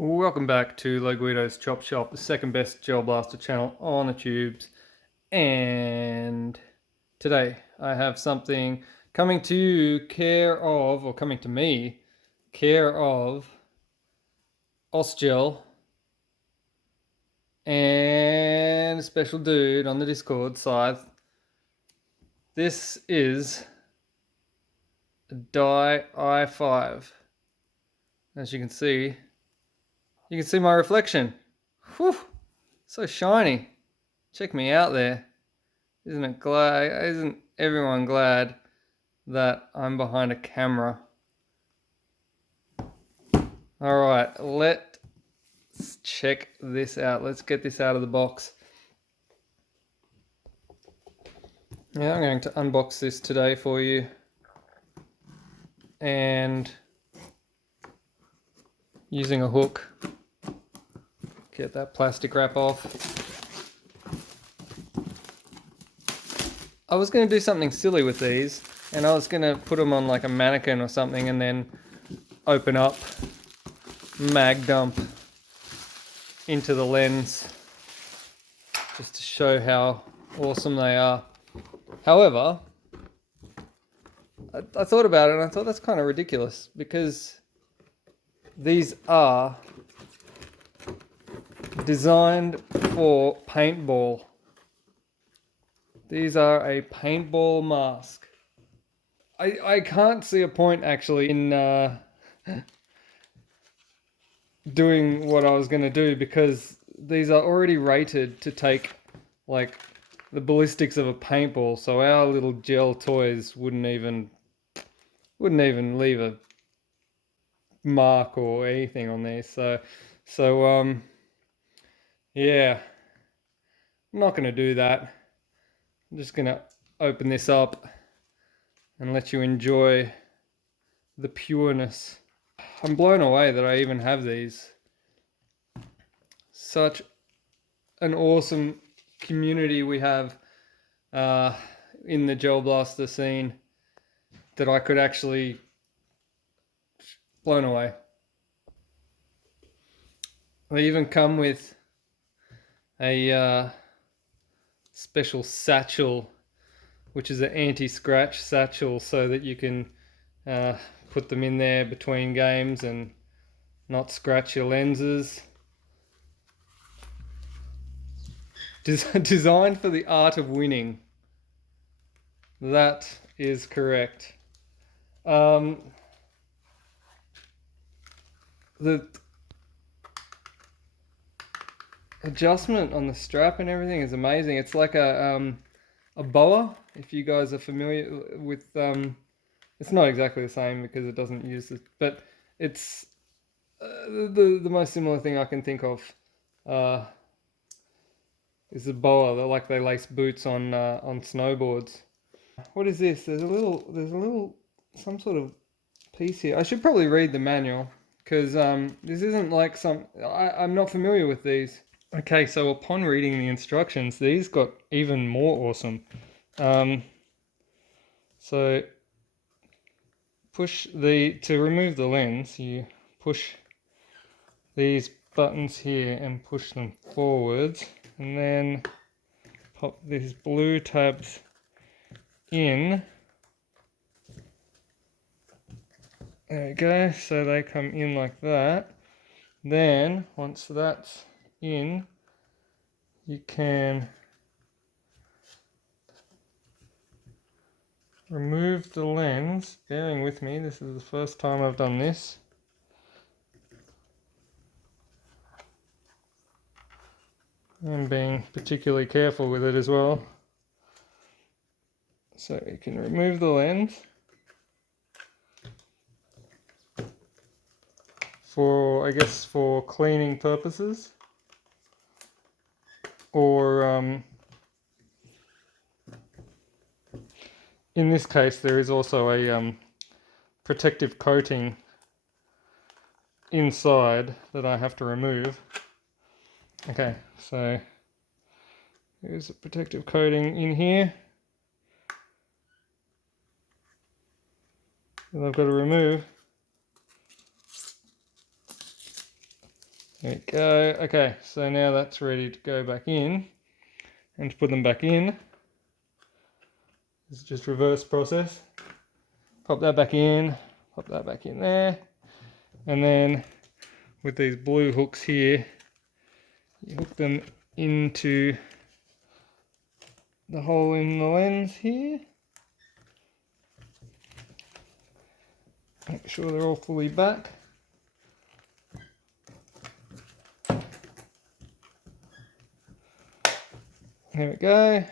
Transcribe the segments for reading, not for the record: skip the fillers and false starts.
Welcome back to Guido's Chop Shop, the second best Gel Blaster channel on the tubes. And today I have something coming to you coming to me, care of Osgel and a special dude on the Discord side. This is a Dye i5. As you can see my reflection. Whew, so shiny. Check me out there. Isn't everyone glad that I'm behind a camera? All right, let's check this out. Let's get this out of the box. Yeah, I'm going to unbox this today for you and using a hook, get that plastic wrap off. I was going to do something silly with these, and I was going to put them on like a mannequin or something and then open up, mag dump into the lens just to show how awesome they are. However, I thought about it and I thought that's kind of ridiculous because these are designed for paintball. These are a paintball mask. I can't see a point actually in doing what I was going to do because these are already rated to take like the ballistics of a paintball, so our little gel toys wouldn't even leave a mark or anything on these. So yeah, I'm not going to do that. I'm just going to open this up and let you enjoy the pureness. I'm blown away that I even have these. Such an awesome community we have in the Gel Blaster scene that I could actually blown away. They even come with a special satchel, which is an anti-scratch satchel, so that you can put them in there between games and not scratch your lenses. Designed for the art of winning. That is correct. The adjustment on the strap and everything is amazing. It's like a boa. If you guys are familiar with, it's not exactly the same because it doesn't use it, but it's the most similar thing I can think of is a boa. They're like they lace boots on snowboards. What is this? There's a little some sort of piece here. I should probably read the manual because this isn't like I'm not familiar with these. Okay, so upon reading the instructions, these got even more awesome. So to remove the lens, you push these buttons here and push them forwards, and then pop these blue tabs in. There we go, so they come in like that. Then, once that's in, you can remove the lens. Bearing with me, this is the first time I've done this. And being particularly careful with it as well. So you can remove the lens for, I guess, for cleaning purposes, or in this case there is also a protective coating inside that I have to remove. Okay, so there's a protective coating in here that I've got to remove. There we go. Okay, so now that's ready to go back in. And to put them back in, it's just reverse process. Pop that back in, pop that back in there. And then with these blue hooks here, you hook them into the hole in the lens here. Make sure they're all fully back. There we go.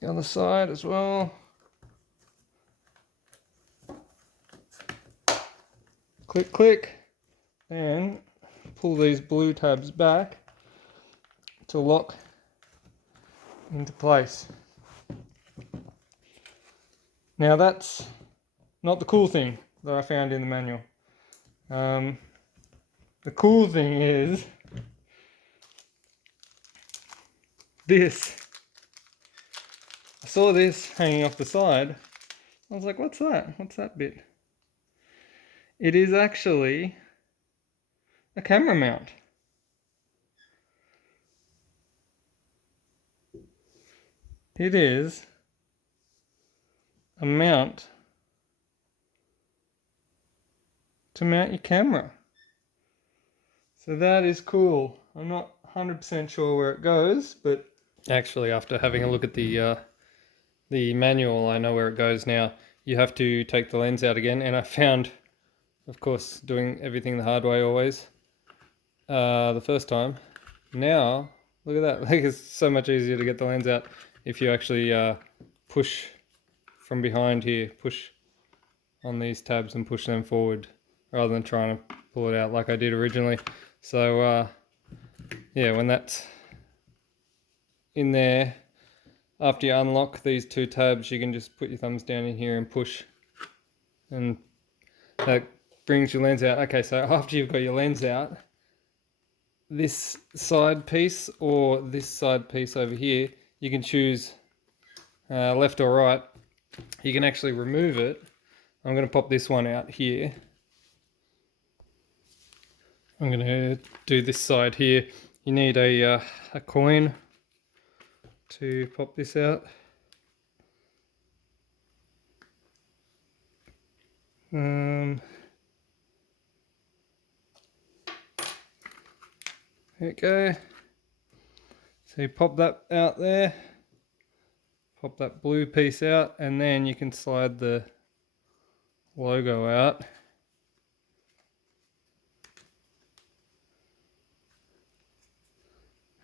The other side as well. Click, click. And pull these blue tabs back to lock into place. Now that's not the cool thing that I found in the manual. The cool thing is this. I saw this hanging off the side. I was like, what's that? What's that bit? It is actually a camera mount. It is a mount to mount your camera. So that is cool. I'm not 100% sure where it goes, but actually after having a look at the manual, I know where it goes now. You have to take the lens out again, and I found, of course, doing everything the hard way always, the first time. Now, look at that. Like, it's so much easier to get the lens out if you actually push from behind here, push on these tabs and push them forward rather than trying to pull it out like I did originally. So yeah, when that's in there, after you unlock these two tabs, you can just put your thumbs down in here and push, and that brings your lens out. Okay, so after you've got your lens out, this side piece or this side piece over here, you can choose left or right. You can actually remove it. I'm going to pop this one out here. I'm going to do this side here. You need a coin to pop this out. There we go. So you pop that out there, pop that blue piece out, and then you can slide the logo out.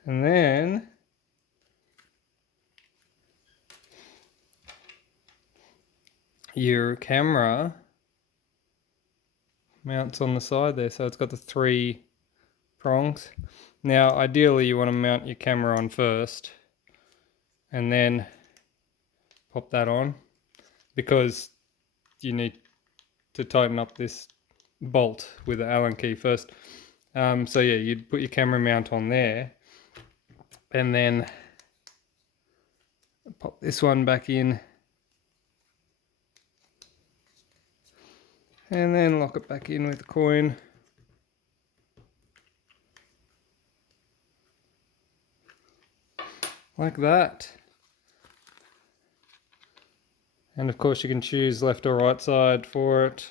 And then your camera mounts on the side there, so it's got the 3 prongs. Now ideally you want to mount your camera on first and then pop that on, because you need to tighten up this bolt with the Allen key first. So yeah, you'd put your camera mount on there and then pop this one back in and then lock it back in with the coin. Like that. And of course you can choose left or right side for it.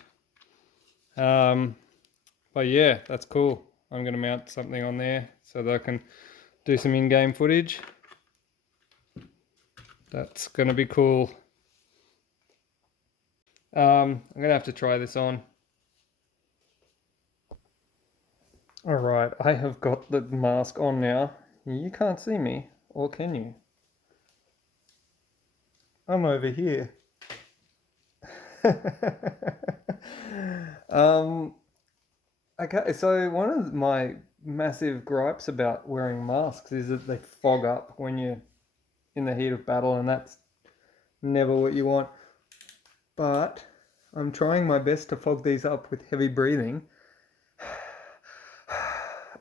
But yeah, that's cool. I'm going to mount something on there so that I can do some in-game footage. That's going to be cool. I'm going to have to try this on. Alright, I have got the mask on now. You can't see me, or can you? I'm over here. Okay, so one of my massive gripes about wearing masks is that they fog up when you're in the heat of battle, and that's never what you want. But I'm trying my best to fog these up with heavy breathing,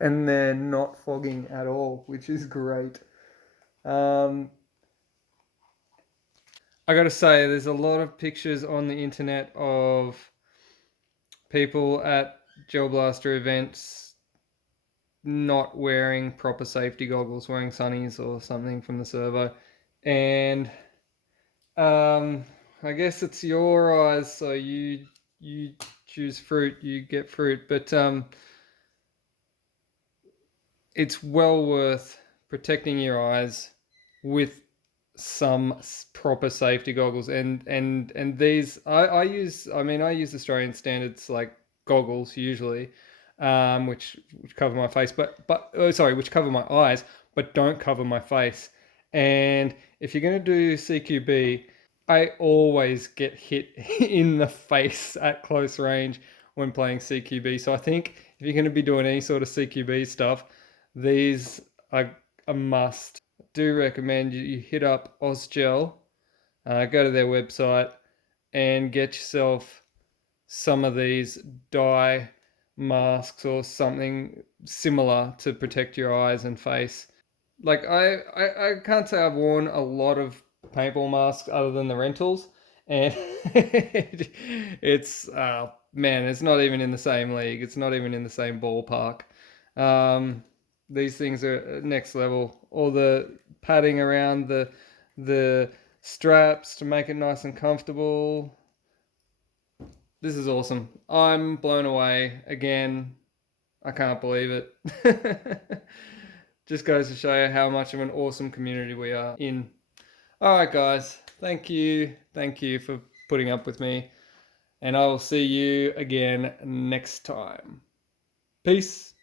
and they're not fogging at all, which is great. I gotta say, there's a lot of pictures on the internet of people at Gel Blaster events not wearing proper safety goggles, wearing sunnies or something from the servo. And um, I guess it's your eyes, so you choose fruit, you get fruit. But it's well worth protecting your eyes with some proper safety goggles. And these I use. I mean, I use Australian standards like goggles usually, which cover my face, but oh, sorry, which cover my eyes, but don't cover my face. And if you're gonna do CQB, I always get hit in the face at close range when playing CQB. So I think if you're going to be doing any sort of CQB stuff, these are a must. Do recommend you hit up Ozgel, go to their website and get yourself some of these dye masks or something similar to protect your eyes and face. Like I can't say I've worn a lot of paintball masks other than the rentals, and it's man, it's not even in the same league. It's not even in the same ballpark. Um, these things are next level. All the padding around the straps to make it nice and comfortable. This is awesome. I'm blown away again. I can't believe it. Just goes to show you how much of an awesome community we are in. All right, guys. Thank you. Thank you for putting up with me. And I will see you again next time. Peace.